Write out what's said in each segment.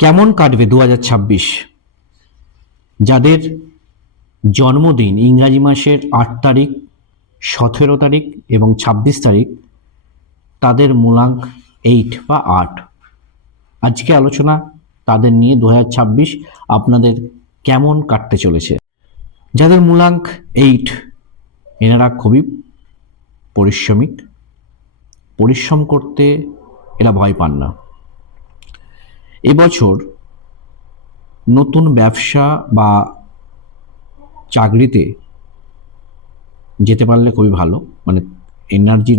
কেমন কাটবে 2026? যাদের জন্মদিন ইংরাজি মাসের 8 তারিখ, 17 তারিখ এবং 26 তারিখ, তাদের মূলাঙ্ক 8 বা 8। আজকে আলোচনা তাদের নিয়ে 2026 আপনাদের কেমন কাটতে চলেছে। যাদের মূলাঙ্ক 8, এনারা খুবই পরিশ্রমিক, পরিশ্রম করতে এরা ভয় পান না। এবছর নতুন ব্যবসা বা চাকরিতে যেতে পারলে খুবই ভালো, মানে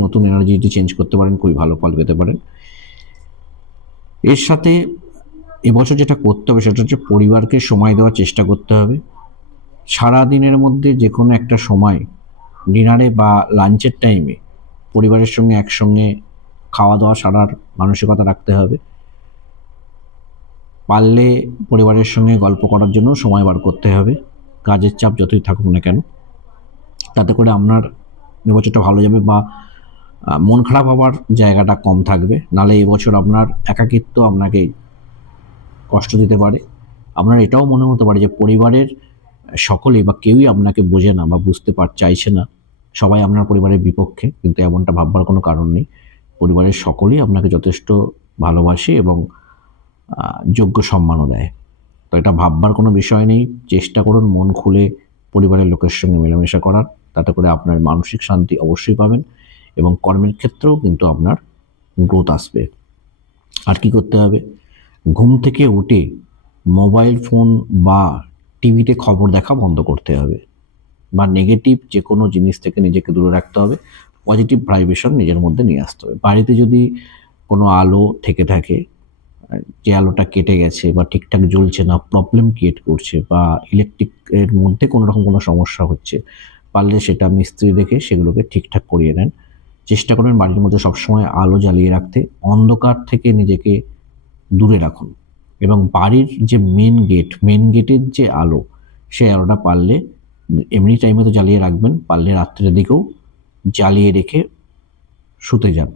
নতুন এনার্জি যদি চেঞ্জ করতে পারেন খুবই ভালো ফল পেতে পারেন। এর সাথে এবছর যেটা করতে হবে সেটা হচ্ছে পরিবারকে সময় দেওয়ার চেষ্টা করতে হবে। সারা দিনের মধ্যে যে কোনো একটা সময় ডিনারে বা লাঞ্চের টাইমে পরিবারের সঙ্গে একসঙ্গে খাওয়া দাওয়া সারার মানসিকতা রাখতে হবে। পারলে পরিবারের সঙ্গে গল্প করার জন্য সময় বার করতে হবে, কাজের চাপ যতই থাকুক না কেন। তাতে করে আপনার এবছরটা ভালো যাবে বা মন খারাপ হওয়ার জায়গাটা কম থাকবে। নাহলে এবছর আপনার একাকিত্ব আপনাকে কষ্ট দিতে পারে। আপনার এটাও মনে হতে পারে যে পরিবারের সকলেই বা কেউই আপনাকে বোঝে না বা বুঝতে চাইছে না, সবাই আপনার পরিবারের বিপক্ষে। কিন্তু এমনটা ভাববার কোনো কারণ নেই। পরিবারের সকলেই আপনাকে যথেষ্ট ভালোবাসে এবং যোগ্য সম্মানও দেয়। তো এটা ভাববার কোনো বিষয় নেই। চেষ্টা করুন মন খুলে পরিবারের লোকের সঙ্গে মেলামেশা করার। তাতে করে আপনার মানসিক শান্তি অবশ্যই পাবেন এবং কর্মের ক্ষেত্রেও কিন্তু আপনার গ্রোথ আসবে। আর কি করতে হবে? ঘুম থেকে উঠে মোবাইল ফোন বা টিভিতে খবর দেখা বন্ধ করতে হবে, বা নেগেটিভ যে কোনো জিনিস থেকে নিজেকে দূরে রাখতে হবে। পজিটিভ ভাইব্রেশন নিজের মধ্যে নিয়ে আসতে হবে। বাড়িতে যদি কোনো আলো থেকে থাকে, যে আলোটা কেটে গেছে বা ঠিকঠাক জ্বলছে না, প্রবলেম ক্রিয়েট করছে, বা ইলেকট্রিকের মধ্যে কোনো রকম কোনো সমস্যা হচ্ছে, পারলে সেটা মিস্ত্রি দেখে সেগুলোকে ঠিকঠাক করিয়ে নেন। চেষ্টা করবেন বাড়ির মধ্যে সবসময় আলো জ্বালিয়ে রাখতে। অন্ধকার থেকে নিজেকে দূরে রাখুন এবং বাড়ির যে মেন গেটের যে আলো, সেই আলোটা পারলে এমনি টাইমে তো জ্বালিয়ে রাখবেন, পারলে রাত্রের দিকেও জ্বালিয়ে রেখে শুতে যান।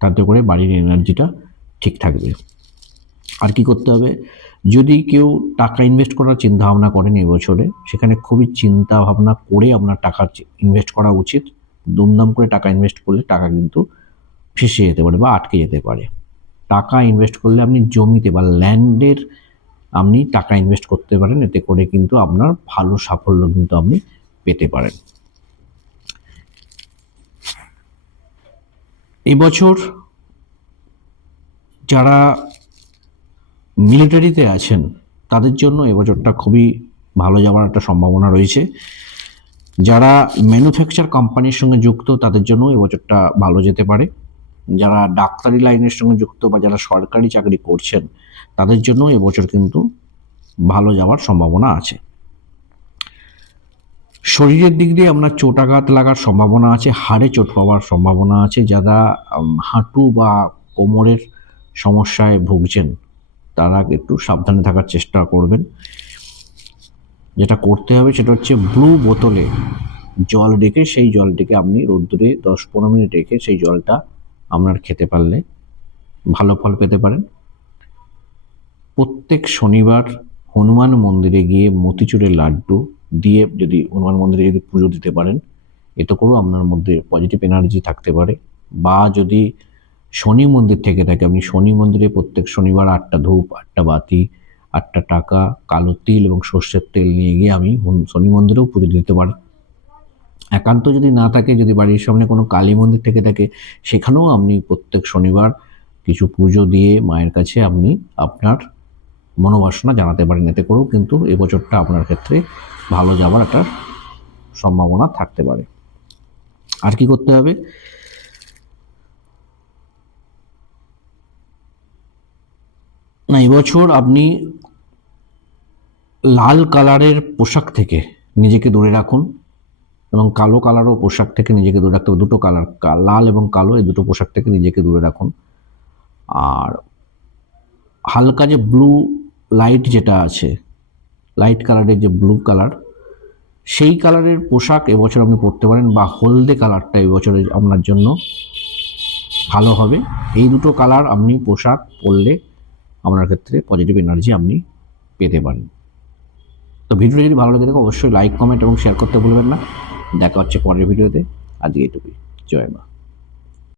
তাতে করে বাড়ির এনার্জিটা ঠিক থাকবে। আর কি করতে হবে? যদি কেউ টাকা ইনভেস্ট করার চিন্তা ভাবনা করেন এবছরে, সেখানে খুবই চিন্তা ভাবনা করে আপনার টাকা ইনভেস্ট করা উচিত। দুমদাম করে টাকা ইনভেস্ট করলে টাকা কিন্তু ফেঁসে যেতে পারে বা আটকে যেতে পারে। টাকা ইনভেস্ট করলে আপনি জমিতে বা ল্যান্ডের আপনি টাকা ইনভেস্ট করতে পারেন। এতে করে কিন্তু আপনার ভালো সাফল্য কিন্তু আপনি পেতে পারেন। এবছর যারা মিলিটারিতে আছেন তাদের জন্য এবছরটা খুবই ভালো যাওয়ার একটা সম্ভাবনা রয়েছে। যারা ম্যানুফ্যাকচার কোম্পানির সঙ্গে যুক্ত তাদের জন্য এবছরটা ভালো যেতে পারে। যারা ডাক্তারি লাইনের সঙ্গে যুক্ত বা যারা সরকারি চাকরি করছেন তাদের জন্য এবছর কিন্তু ভালো যাওয়ার সম্ভাবনা আছে। শরীরের দিক দিয়ে আপনার চোটাঘাত লাগার সম্ভাবনা আছে, হাড়ে চোট পাওয়ার সম্ভাবনা আছে। যারা হাঁটু বা কোমরের সমস্যায় ভুগছেন তারা একটু সাবধানে থাকার চেষ্টা করবেন। যেটা করতে হবে সেটা হচ্ছে ব্লু বোতলে জল রেখে সেই জলটিকে আপনি রোদ্দুরে 10-15 মিনিট রেখে সেই জলটা আপনার খেতে পারলে ভালো ফল পেতে পারেন। প্রত্যেক শনিবার হনুমান মন্দিরে গিয়ে মতিচুরের লাড্ডু দিয়ে যদি হনুমান মন্দিরে যদি পুজো দিতে পারেন, এতে করেও আপনার মধ্যে পজিটিভ এনার্জি থাকতে পারে। বা যদি শনি মন্দির থেকে থাকে, আপনি শনি মন্দিরে প্রত্যেক শনিবার 8টা ধূপ, 8টা বাতি, 8টা টাকা, কালো তিল এবং সর্ষের তেল নিয়ে গিয়ে আমি শনি মন্দিরেও পুজো দিতে পারেন। একান্ত যদি না থাকে, যদি বাড়ির সামনে কোনো কালী মন্দির থেকে থাকে, সেখানেও আপনি প্রত্যেক শনিবার কিছু পুজো দিয়ে মায়ের কাছে আপনি আপনার মনোবাসনা জানাতে পারেন। এতে করেও কিন্তু এবছরটা আপনার ক্ষেত্রে ভালো যাওয়ার একটা সম্ভাবনা থাকতে পারে। আর কি করতে হবে? না, এবছর আপনি লাল কালারের পোশাক থেকে নিজেকে দূরে রাখুন এবং কালো কালারও পোশাক থেকে নিজেকে দূরে রাখতে হবে। দুটো কালার, লাল এবং কালো, এই দুটো পোশাক থেকে নিজেকে দূরে রাখুন। আর হালকা যে ব্লু লাইট যেটা আছে, লাইট কালারের যে ব্লু কালার, সেই কালারের পোশাক এবছর আপনি পরতে পারেন। বা হলদে কালারটা এবছরে আপনার জন্য ভালো হবে। এই দুটো কালার আপনি পোশাক পরলে আপনার ক্ষেত্রে পজিটিভ এনার্জি আপনি পেতে পারেন। তো ভিডিওটি যদি ভালো লেগে থাকে অবশ্যই লাইক, কমেন্ট এবং শেয়ার করতে ভুলবেন না। দেখা হচ্ছে পরের ভিডিওতে। আজকে এটুকুই। জয় মা।